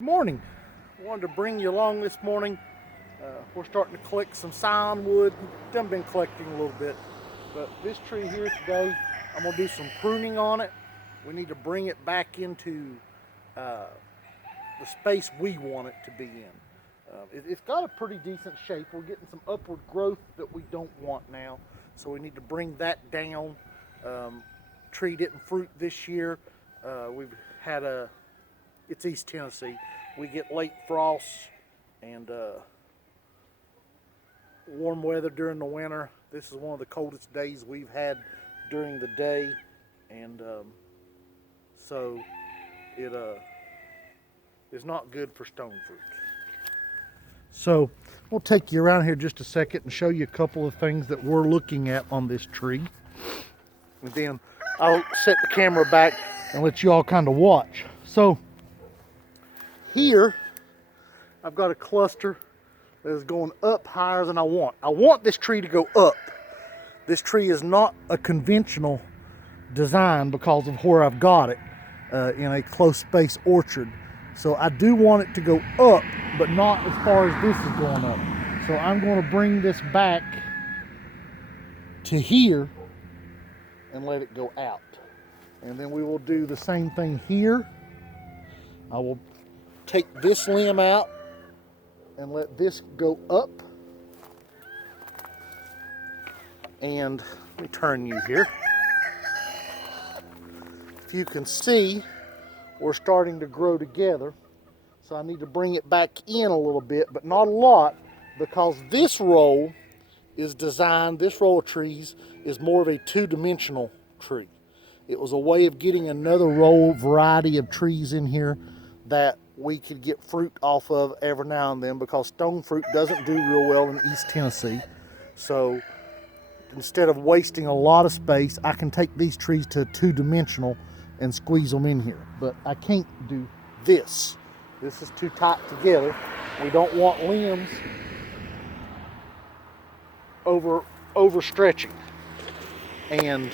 Morning. I wanted to bring you along this morning. We're starting to collect some scion wood. Done been collecting a little bit, but this tree here today, I'm gonna do some pruning on it. We need to bring it back into the space we want it to be in. It's got a pretty decent shape. We're getting some upward growth that we don't want now, so we need to bring that down. Tree didn't fruit this year. We've had it's East Tennessee. We get late frosts and warm weather during the winter. This is one of the coldest days we've had during the day, and so it is not good for stone fruit. So we'll take you around here just a second and show you a couple of things that we're looking at on this tree, and then I'll set the camera back and let you all kind of watch. So here, I've got a cluster that is going up higher than I want. I want this tree to go up. This tree is not a conventional design because of where I've got it in a close space orchard. So I do want it to go up, but not as far as this is going up. So I'm going to bring this back to here and let it go out. And then we will do the same thing here. I will take this limb out and let this go up. And let me turn you here. If you can see, we're starting to grow together. So I need to bring it back in a little bit, but not a lot, because this row is designed, this row of trees is more of a two-dimensional tree. It was a way of getting another row variety of trees in here that we could get fruit off of every now and then, because stone fruit doesn't do real well in East Tennessee. So instead of wasting a lot of space, I can take these trees to two-dimensional and squeeze them in here. But I can't do this. This is too tight together. We don't want limbs overstretching, and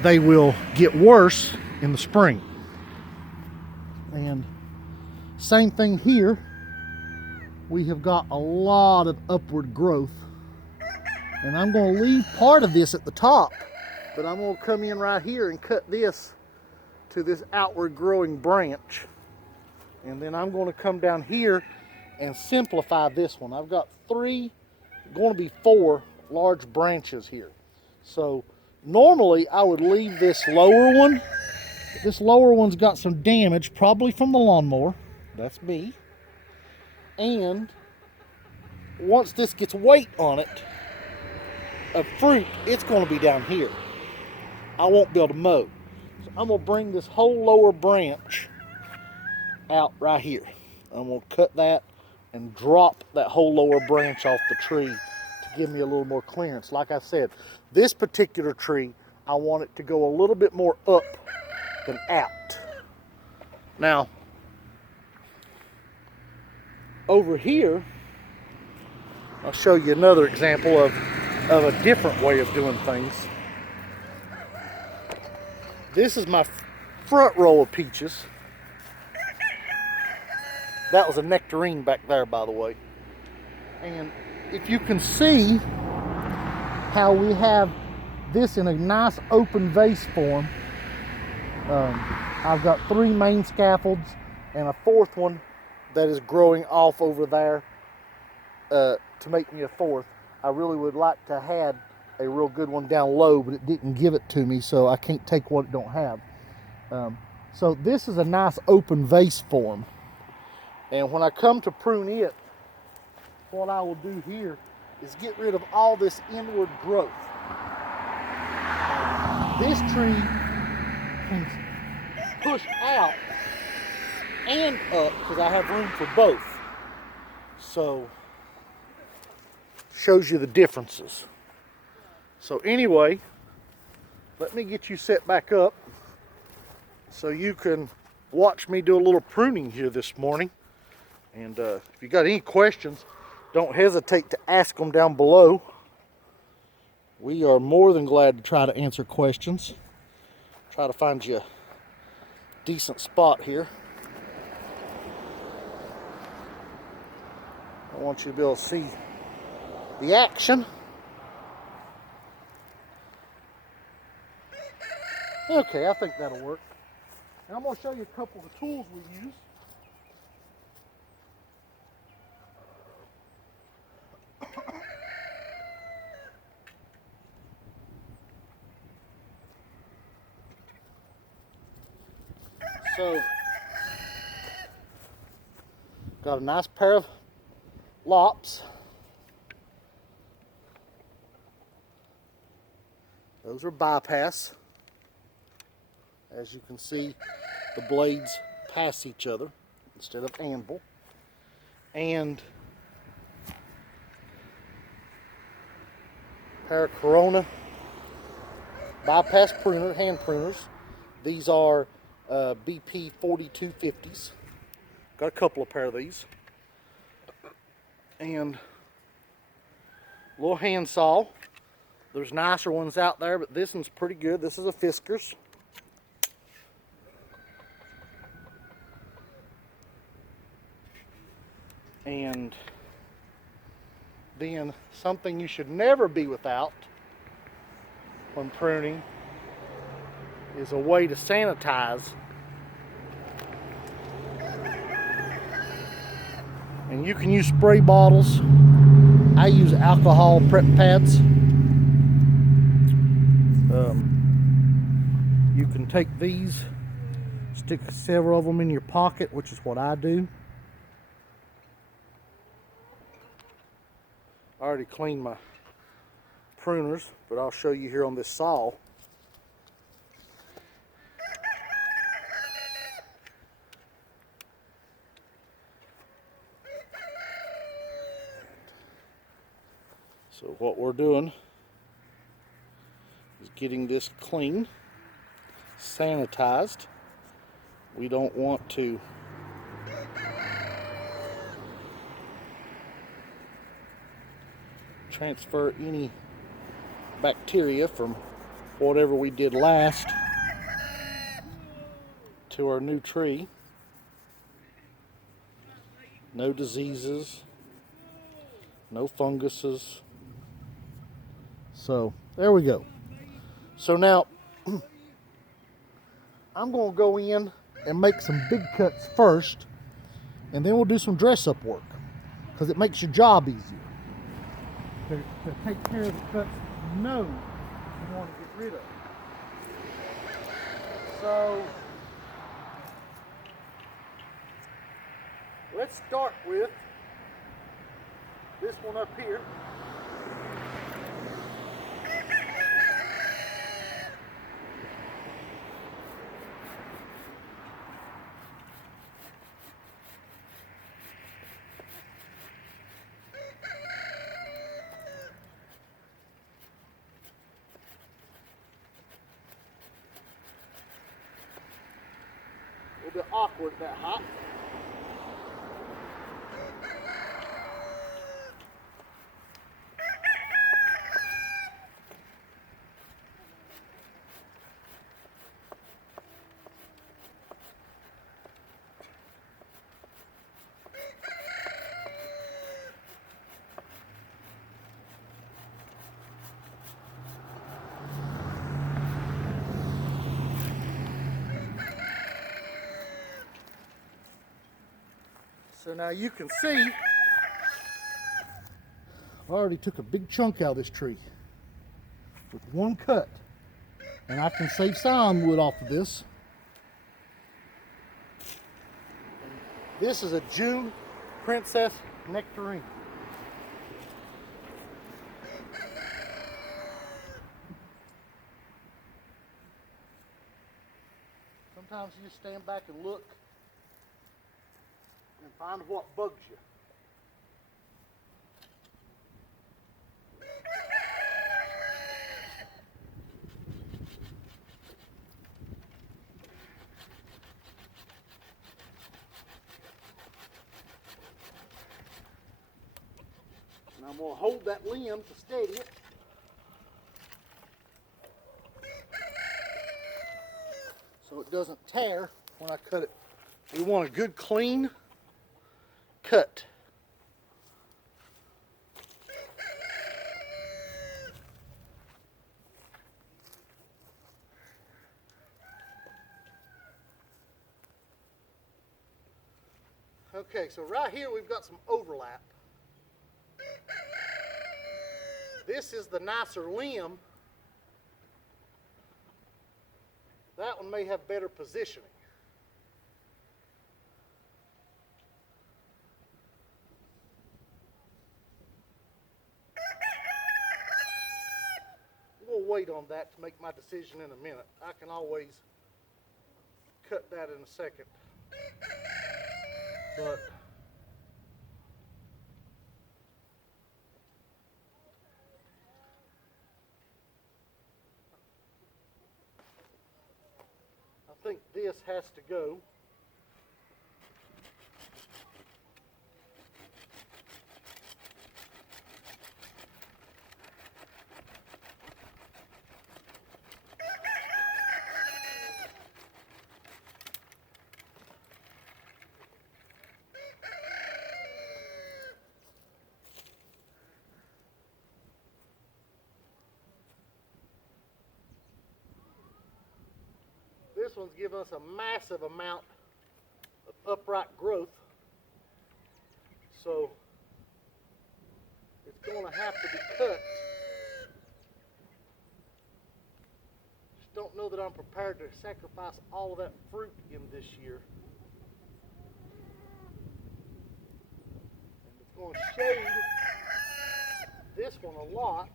they will get worse in the spring. And same thing here. We have got a lot of upward growth, and I'm going to leave part of this at the top, but I'm going to come in right here and cut this to this outward growing branch, and then I'm going to come down here and simplify this one. I've got going to be 4 large branches here. So normally I would leave this lower one. This lower one's got some damage, probably from the lawnmower. That's me. And once this gets weight on it, of fruit, it's going to be down here. I won't be able to mow. So I'm going to bring this whole lower branch out right here. I'm going to cut that and drop that whole lower branch off the tree to give me a little more clearance. Like I said, this particular tree, I want it to go a little bit more up than out. Now, over here, I'll show you another example of a different way of doing things. This is my front row of peaches. That was a nectarine back there, by the way. And if you can see how we have this in a nice open vase form, I've got 3 main scaffolds and a 4th one that is growing off over there to make me a 4th. I really would like to have a real good one down low, but it didn't give it to me, so I can't take what it don't have. So this is a nice open vase form. And when I come to prune it, what I will do here is get rid of all this inward growth. This tree can push out and up because I have room for both. So, shows you the differences. So anyway, let me get you set back up so you can watch me do a little pruning here this morning. And if you got any questions, don't hesitate to ask them down below. We are more than glad to try to answer questions. Try to find you a decent spot here. I want you to be able to see the action. Okay, I think that'll work. And I'm going to show you a couple of the tools we use. So, got a nice pair of lops. Those are bypass. As you can see, the blades pass each other instead of anvil. And a pair of Corona bypass hand pruners. These are BP 4250s. Got a couple of pair of these. And a little hand saw. There's nicer ones out there, but this one's pretty good. This is a Fiskars. And then something you should never be without when pruning is a way to sanitize. And you can use spray bottles. I use alcohol prep pads. You can take these, stick several of them in your pocket, which is what I do. I already cleaned my pruners, but I'll show you here on this saw. So what we're doing is getting this clean, sanitized. We don't want to transfer any bacteria from whatever we did last to our new tree. No diseases, no funguses. So there we go. So now I'm going to go in and make some big cuts first, and then we'll do some dress-up work because it makes your job easier to take care of the cuts you know you want to get rid of. So let's start with this one up here. A little bit awkward that hot. So now you can see, I already took a big chunk out of this tree with one cut. And I can save sound wood off of this. This is a June Princess Nectarine. Sometimes you just stand back and look and find what bugs you. And I'm going to hold that limb to steady it. So it doesn't tear when I cut it. We want a good clean cut. Okay, so right here we've got some overlap. This is the nicer limb. That one may have better positioning. We'll wait on that to make my decision in a minute. I can always cut that in a second. But I think this has to go. This one's given us a massive amount of upright growth, so it's going to have to be cut. Just don't know that I'm prepared to sacrifice all of that fruit in this year. And it's going to shade this one a lot.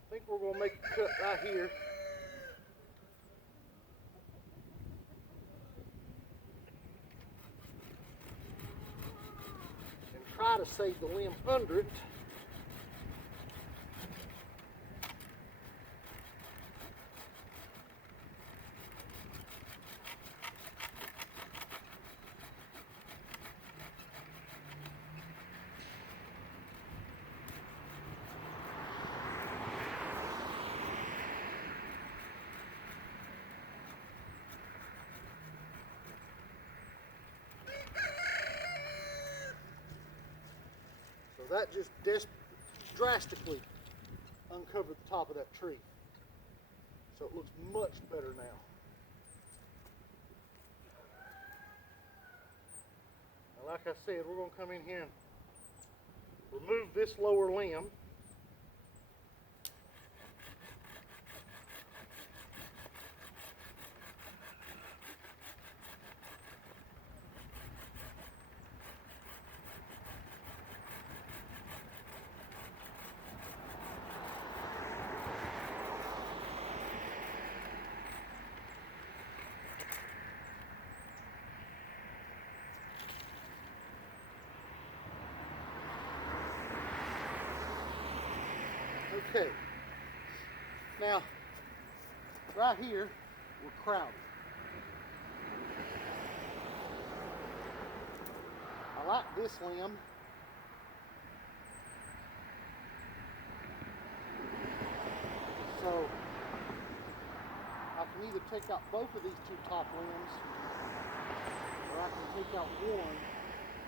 I think we're going to make a cut right here. And try to save the limb under it. That just drastically uncovered the top of that tree. So it looks much better now. Now, like I said, we're going to come in here and remove this lower limb. Okay, now right here we're crowded. I like this limb. So I can either take out both of these two top limbs, or I can take out one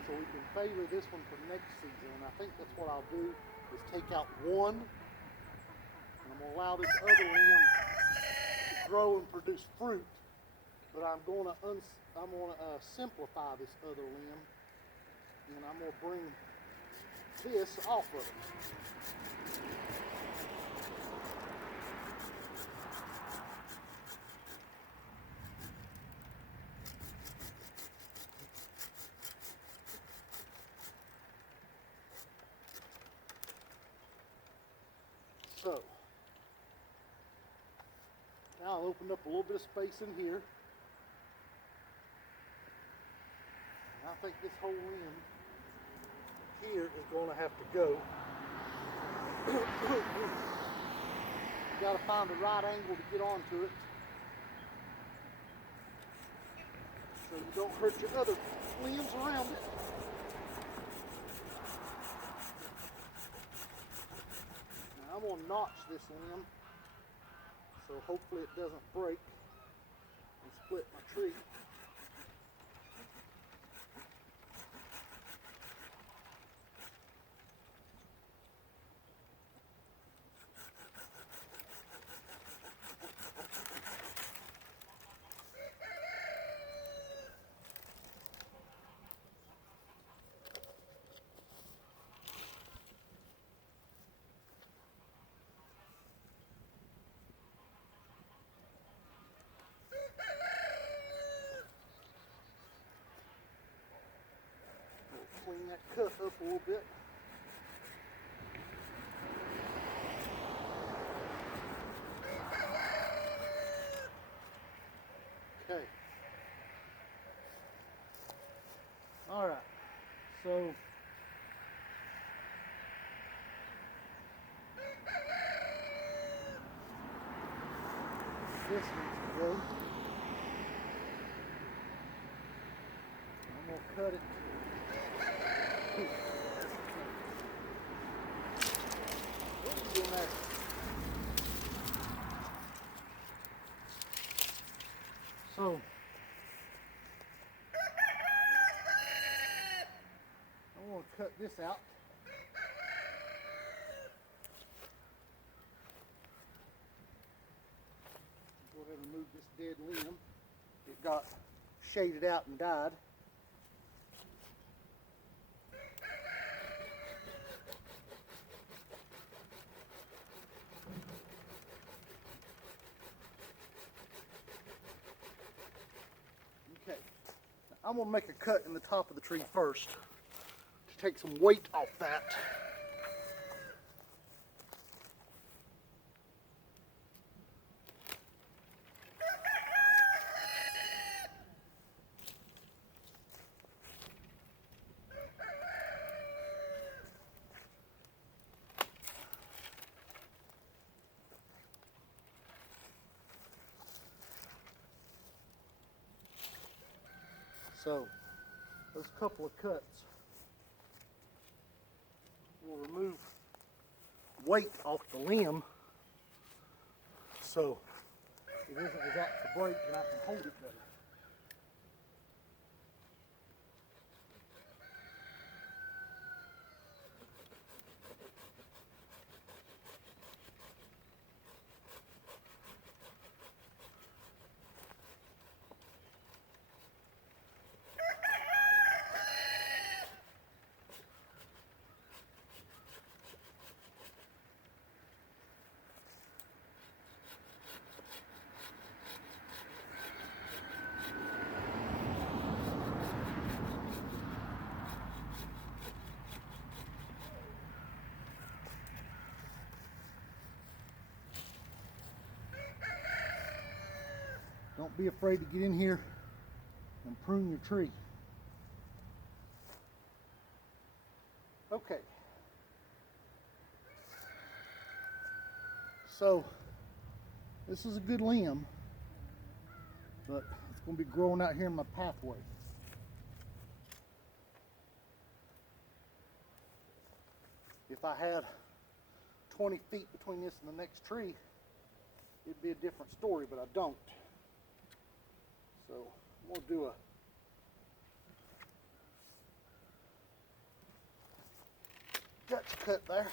so we can favor this one for next season. And I think that's what I'll do, is take out one. I'm going to allow this other limb to grow and produce fruit, but I'm going to simplify this other limb, and I'm going to bring this off of it. So, now I'll open up a little bit of space in here. And I think this whole limb here is going to have to go. You got to find the right angle to get onto it, so you don't hurt your other limbs around it. Now I'm going to notch this limb, so hopefully it doesn't break and split my tree. clean that cuff up a little bit. Okay. All right. So this needs to go. I'm gonna cut it. What's in there? So I'm gonna cut this out. Go ahead and remove this dead limb. It got shaded out and died. Okay, now I'm gonna make a cut in the top of the tree first to take some weight off that. So, those couple of cuts will remove weight off the limb so it isn't as apt to break and I can hold it better. Don't be afraid to get in here and prune your tree. Okay. So, this is a good limb, but it's going to be growing out here in my pathway. If I had 20 feet between this and the next tree, it'd be a different story, but I don't. So I'm going to do a Dutch cut there.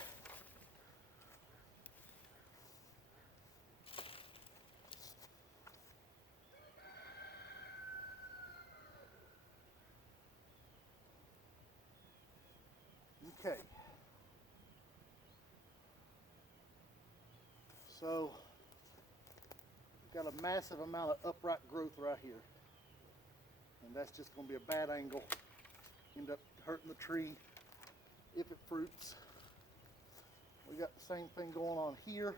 Okay. So got a massive amount of upright growth right here. And that's just going to be a bad angle. End up hurting the tree if it fruits. We got the same thing going on here.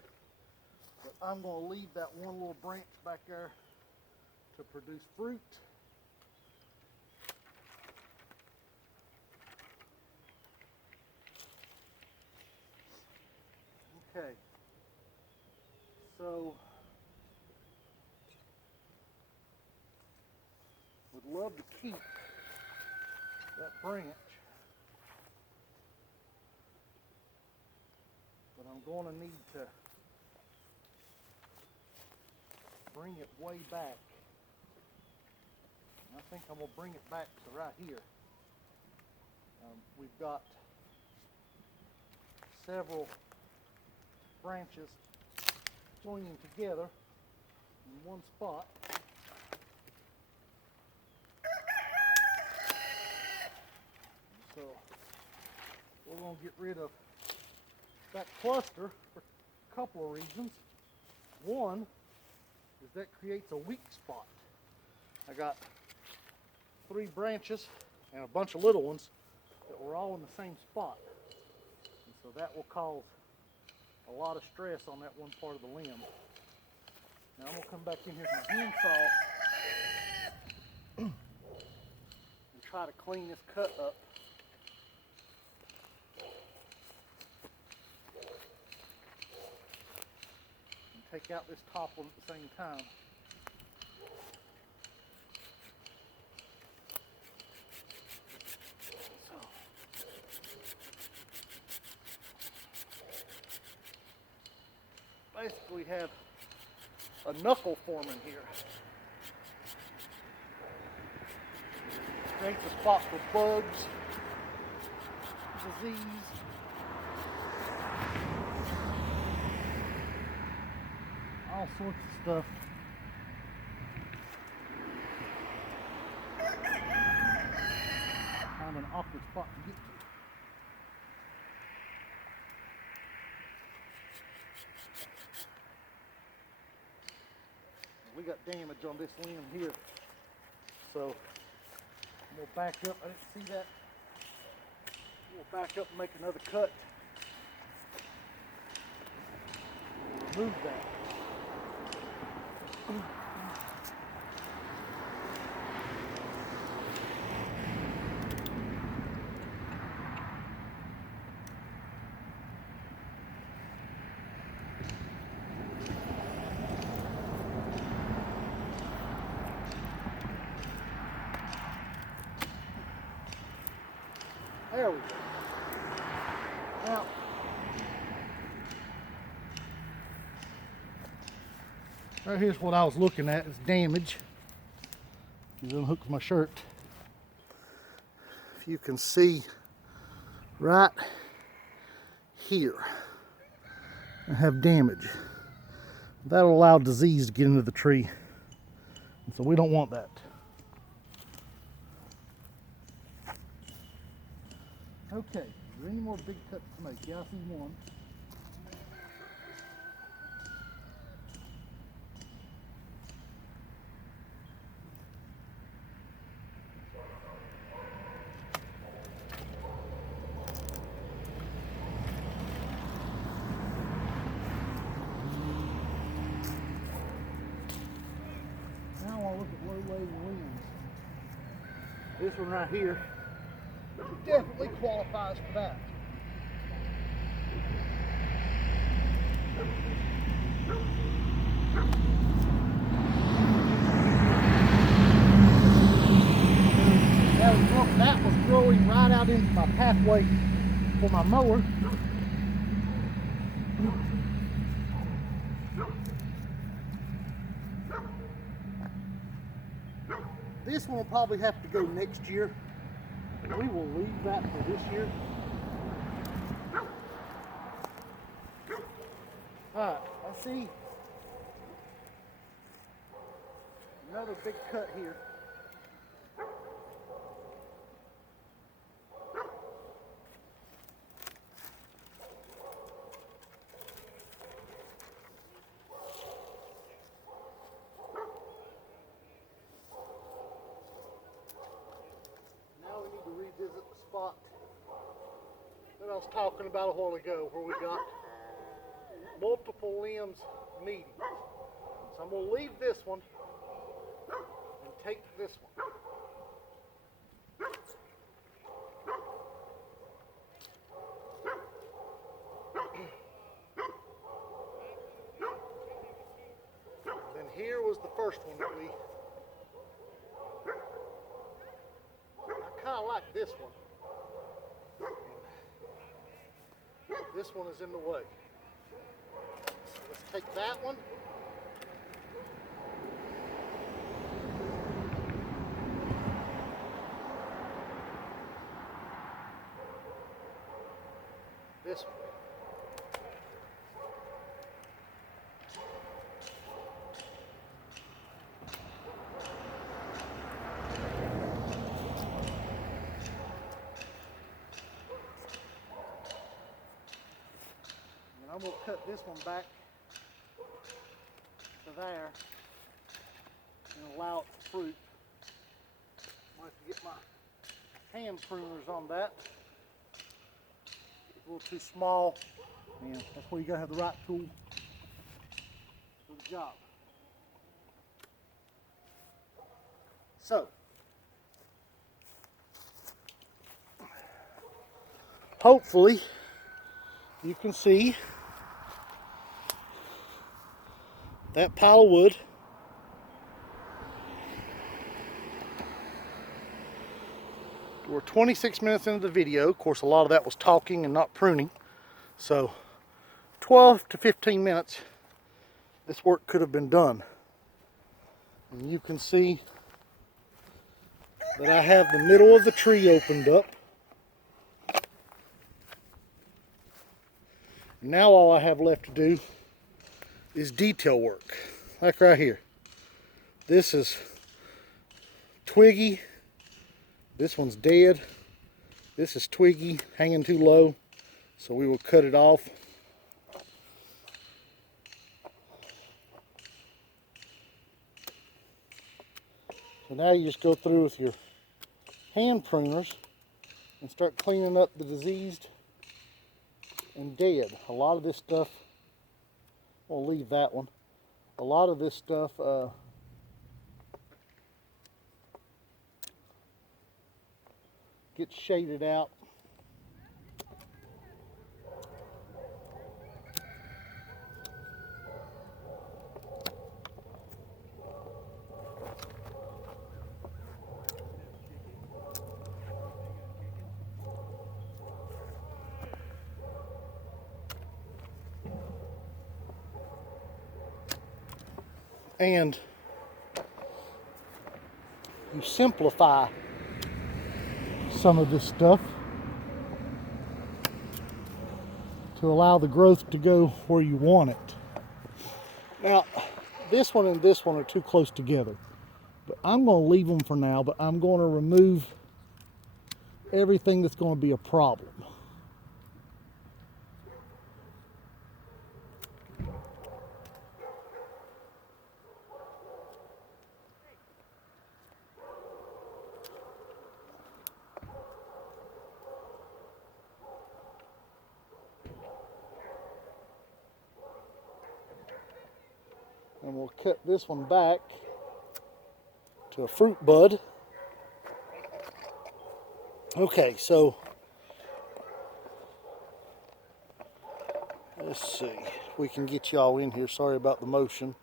But I'm going to leave that one little branch back there to produce fruit. Okay. So would love to keep that branch, but I'm going to need to bring it way back. And I think I'm going to bring it back to right here. We've got several branches joining together in one spot. So we're going to get rid of that cluster for a couple of reasons. One is that creates a weak spot. I got 3 branches and a bunch of little ones that were all in the same spot. And so that will cause a lot of stress on that one part of the limb. Now I'm going to come back in here with my handsaw and try to clean this cut up. And take out this top one at the same time. Basically have a knuckle forming here. Creates a spot for bugs, disease. All sorts of stuff. Kind of an awkward spot to get to. We got damage on this limb here, so I'm going to back up. I didn't see that. We'll back up and make another cut. Remove that. There we go. Now, right here's what I was looking at, is damage. Just unhook my shirt. If you can see right here, I have damage. That'll allow disease to get into the tree. And so we don't want that. Okay, is there any more big cuts to make? Yeah, I see one. Now I want to look at low-laden limbs. This one right here definitely qualifies for that. That was growing right out into my pathway for my mower. This one will probably have to go next year. We will leave that for this year. Alright, I see another big cut here. Revisit the spot that I was talking about a while ago, where we got multiple limbs meeting. So I'm going to leave this one and take this one. And then here was the first one that we I like this one. This one is in the way. So let's take that one. This one. I'm going to cut this one back to there and allow it to fruit. I'm going to have to get my hand pruners on that. a little too small, and that's where you gotta have the right tool for the job. So, hopefully you can see that pile of wood. We're 26 minutes into the video. Of course, a lot of that was talking and not pruning. So 12 to 15 minutes, this work could have been done. And you can see that I have the middle of the tree opened up. Now all I have left to do is detail work, like right here. This is twiggy. This one's dead. This is twiggy, hanging too low, so we will cut it off. So now you just go through with your hand pruners and start cleaning up the diseased and dead. A lot of this stuff, we'll leave that one. A lot of this stuff gets shaded out. And you simplify some of this stuff to allow the growth to go where you want it. Now, this one and this one are too close together, but I'm going to leave them for now, but I'm going to remove everything that's going to be a problem. And we'll cut this one back to a fruit bud. Okay, so let's see if we can get y'all in here. Sorry about the motion.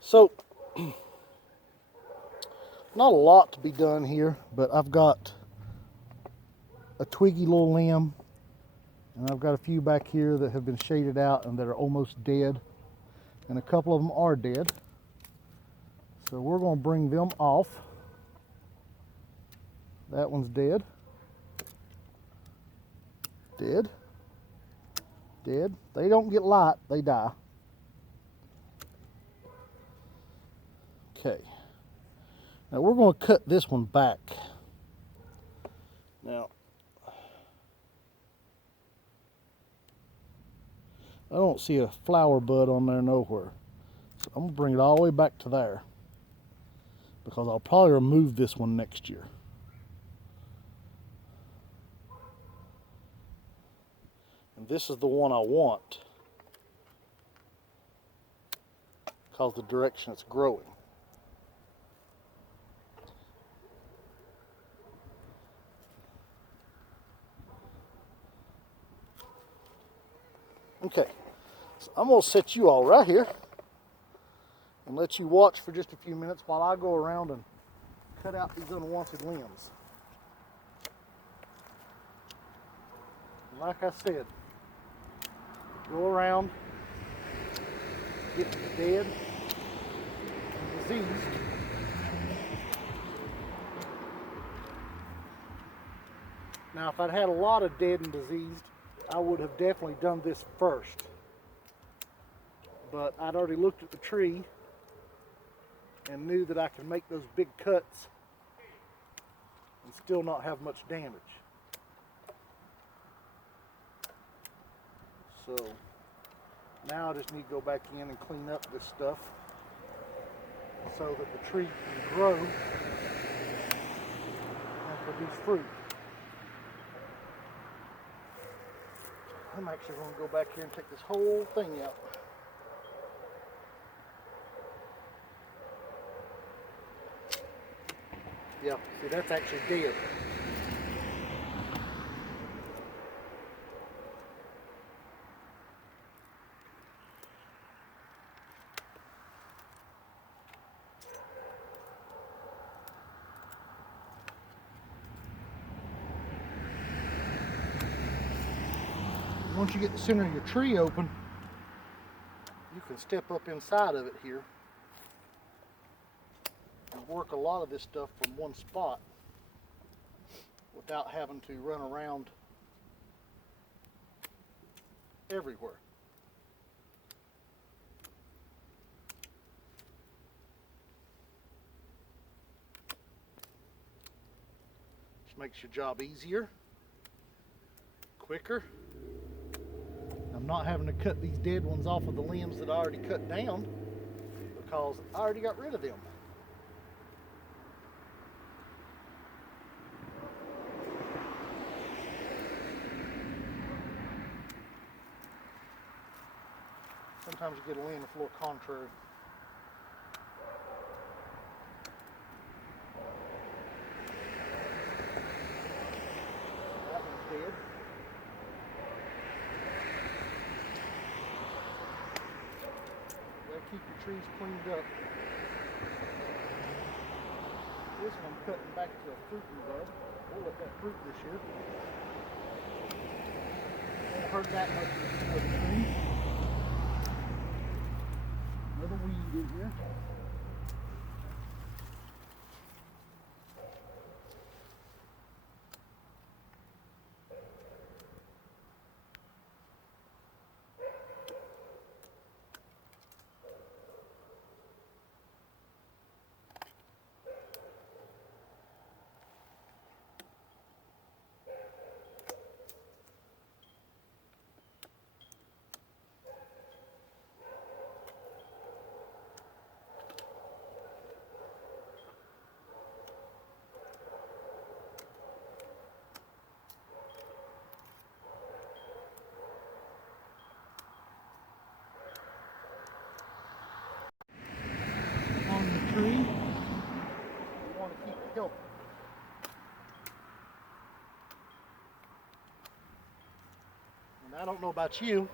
So, not a lot to be done here, but I've got a twiggy little limb, and I've got a few back here that have been shaded out and that are almost dead. And a couple of them are dead. So we're going to bring them off. That one's dead. Dead. Dead. They don't get light, they die. Okay. Now we're going to cut this one back. Now, I don't see a flower bud on there nowhere. So I'm going to bring it all the way back to there, because I'll probably remove this one next year. And this is the one I want, because the direction it's growing. Okay, so I'm going to set you all right here and let you watch for just a few minutes while I go around and cut out these unwanted limbs. And like I said, go around, get the dead and diseased. Now, if I'd had a lot of dead and diseased, I would have definitely done this first. But I'd already looked at the tree and knew that I could make those big cuts and still not have much damage. So now I just need to go back in and clean up this stuff so that the tree can grow and produce fruit. I'm actually going to go back here and take this whole thing out. Yeah, see, that's actually dead. Once you get the center of your tree open, you can step up inside of it here and work a lot of this stuff from one spot without having to run around everywhere. Just makes your job easier, quicker. I'm not having to cut these dead ones off of the limbs that I already cut down because I already got rid of them. Sometimes you get a limb that's a little contrary. That one's dead. Keep your trees cleaned up. This one I'm cutting back to a fruiting bud. We'll let that fruit this year. Won't hurt that much with the tree. Another weed in here. Tree, you want to keep it healthy. And I don't know about you,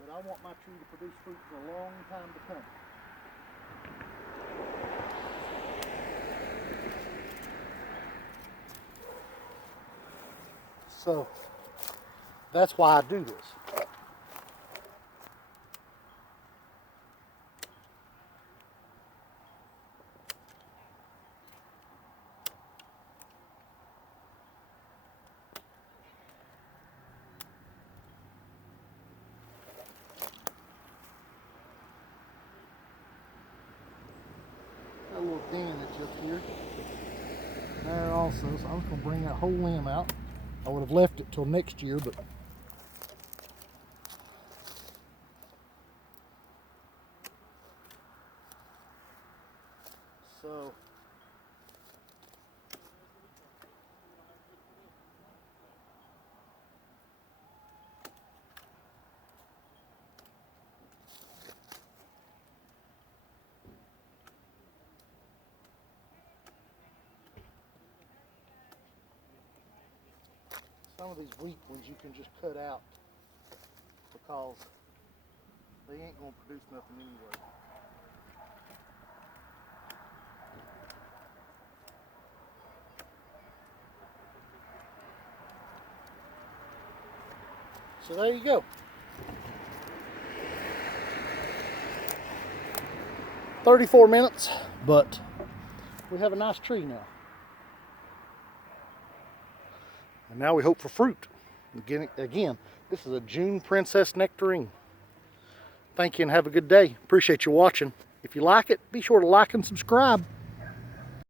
but I want my tree to produce fruit for a long time to come. So that's why I do this. A little damage up here. There also, so I'm just going to bring that whole limb out. I would have left it till next year, but so some of these weak ones you can just cut out because they ain't going to produce nothing anyway. So there you go. 34 minutes, but we have a nice tree now. And now we hope for fruit. Again, this is a June Princess Nectarine. Thank you and have a good day. Appreciate you watching. If you like it, be sure to like and subscribe.